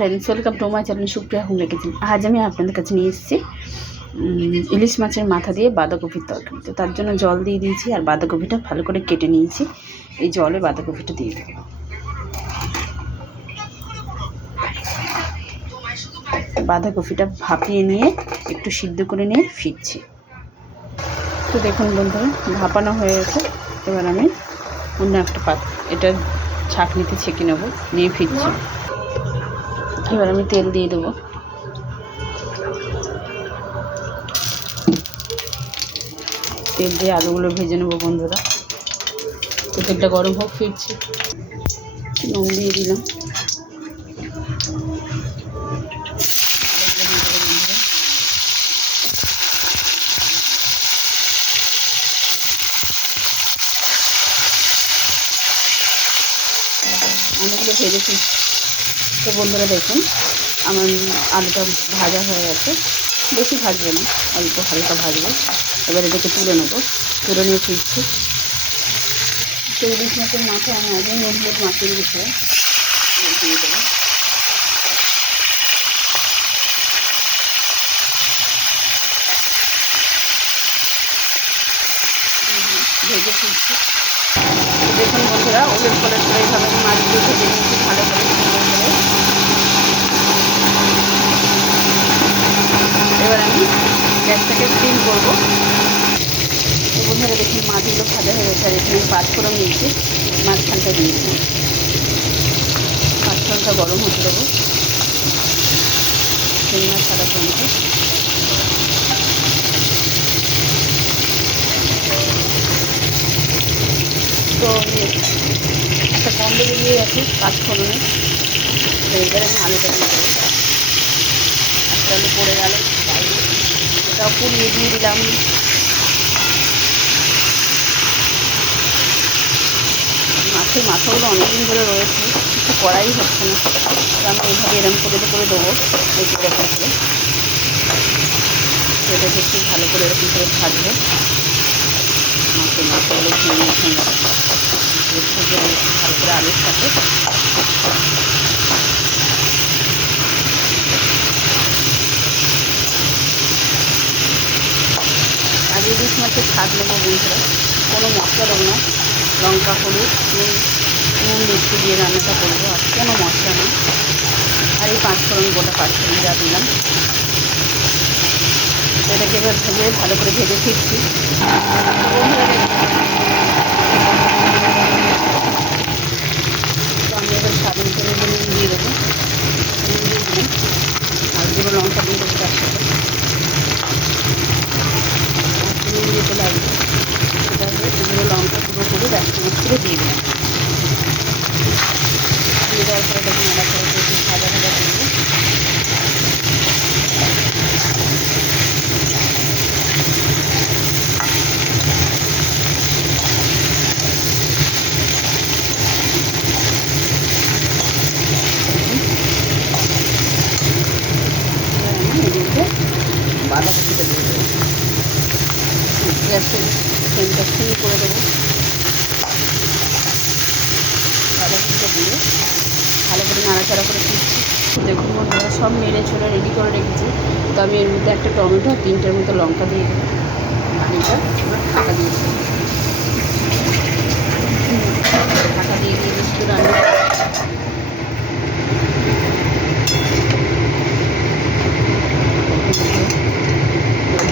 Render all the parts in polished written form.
Friends, welcome to my channel Supriya home রেখেছেন। আজ আমি আপনাদের কাছে নিয়ে এসেছি ইলিশ মাছের মাথা দিয়ে বাঁধাকপির তরকারি। তো তার জন্য জল দিয়ে দিয়েছি আর বাঁধাকপিটা ভালো করে কেটে নিয়েছি। এই জলে বাঁধাকপিটা দিয়ে দেবো। বাঁধাকপিটা ভাপিয়ে নিয়ে একটু সিদ্ধ করে নিয়ে ফিরছি। তো দেখুন বন্ধুরা, ভাপানো হয়ে গেছে। এবার আমি অন্য একটা এটা ছাঁকনিতে ছেঁকে নেবো, নিয়ে ফিরছি। এবার আমি তেল দিয়ে দেবো। তেল দিয়ে আলুগুলো ভেজে নেবো বন্ধুরা। তো তেলটা গরম হোক, ফিরছি। নুন দিয়ে দিলাম। আলুগুলো ভেজেছি। তো বন্ধুরা দেখুন, আমার আলুটা ভাজা হয়ে গেছে। বেশি ভাজবো না, অল্প হালকা ভাজবো। এবার এটাকে তুলে নেবো, তুলে নিয়ে ফিরছি। তো ইলিশ মাছের মাথা আমি আগে নুন হলুদ মাখিয়ে দিয়েছিলাম, দিয়ে দেবো। ভেজে ফিরছি। দেখুন বন্ধুরা, ওলের ফলের করে এইভাবে মাছগুলো ভেজে নিয়েছি ভালো করে, সুন্দর করে। এবার আমি গ্যাসটাকে সিম করবো। তো বন্ধুরা দেখুন, মাছগুলো ভাজা হয়ে গেছে। আর এখানে আমি পাঁচফোড়ন নিয়েছি, মাঝখানটা দিয়েছি। পাঁচফোড়নটা গরম হতে দেবো। চিংড়ি সাদা ফোড়নটা তো একটা গন্ধ বেরিয়ে গেছে পাঁচফোড়নে। তো এবারে আমি আলুটা দিয়ে দেবো। একটা আলু পড়ে গেল বাইরে, ওটাও পুড়িয়ে দিয়ে দিলাম। মাছের মাথাগুলো অনেকদিন ধরে রয়েছে, কিছু করাই হচ্ছে না। তো আমি এইভাবে এরম করে দেবো। এই করে সেটাকে একটু ভালো করে এরকম করে ভাজবো। মাছের মাথাগুলো ভেঙে ভালো করে আলুর সাথে। আর ইলিশ মাছের স্বাদ নেবো বন্ধুরা, কোনো মশলা দেবো না। লঙ্কা, হলুদ, নুন মিষ্টি দিয়ে রান্নাটা করবো, আর কোনো মশলা না। আর এই পাঁচফোড়ন, গোটা পাঁচফোড়ন যা দিলাম, এটাকে এবার ভেজে ভালো করে ভেজে ফিরছি। তো আমি এবার স্বাদ অনুসারে নুন দিয়ে দেবো। নুন দিয়ে দিলাম আর দুটো লঙ্কা দিয়ে দেবো তার সাথে। নুন দিতে লাগবে, সেটা হলে দুটো লঙ্কা গুঁড়ো করে 1 চামচ করে দিয়ে দিলাম। দিয়ে দেওয়ার পরে দেখুন নাড়াচাড়া করে একটু ভাজা ভাজা করবো। বাঁধাকপিটা দিয়ে দেবো। গ্যাসের ফ্লেমটা সিম করে দেবো। বাঁধাকপিটা দিয়ে ভালো করে নাড়াচাড়া করে দিচ্ছি। দেখুন বন্ধুরা, সব নেড়ে ছেড়ে রেডি করে রেখেছি। তো আমি এর মধ্যে একটা টমেটো আর 3টের মতো লঙ্কা দিয়ে দেবো। পানিটা এবার ঢাকা দিয়ে দেবো। ঢাকা দিয়ে একটু রান্না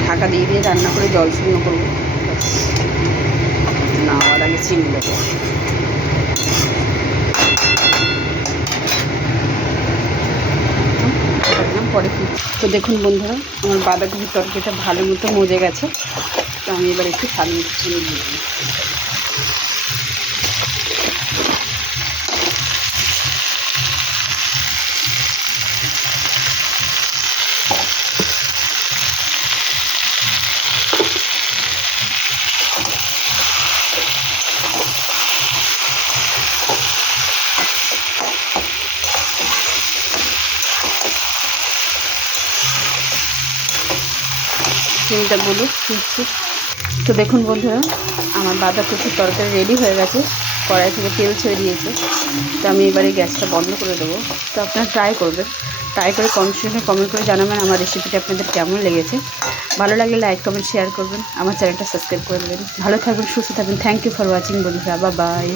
ঢাকা দিয়ে রান্না করে জল শুকনো করবো। নাওয়ার আগে চিনি দেবো। পরে তো দেখুন বন্ধুরা, আমার বাঁধাকপির তরকারিটা ভালো মতো মজে গেছে। তো আমি এবার একটু স্বাদ মতো চিনি দিয়ে দিই। চিনিটা বলুক, ফিরছি। তো দেখুন বন্ধুরা, আমার বাঁধাকপির তরকারি রেডি হয়ে গেছে। কড়াই থেকে তেল ছেড়ে দিয়েছে। তো আমি এবারে গ্যাসটা বন্ধ করে দেবো। তো আপনারা ট্রাই করবেন, ট্রাই করে কমেন্ট করে জানাবেন আমার রেসিপিটা আপনাদের কেমন লেগেছে। ভালো লাগলে লাইক কমেন্ট শেয়ার করবেন, আমার চ্যানেলটা সাবস্ক্রাইব করে দেবেন। ভালো থাকবেন, সুস্থ থাকবেন। থ্যাংক ইউ ফর ওয়াচিং বন্ধুরা, বাই বাই।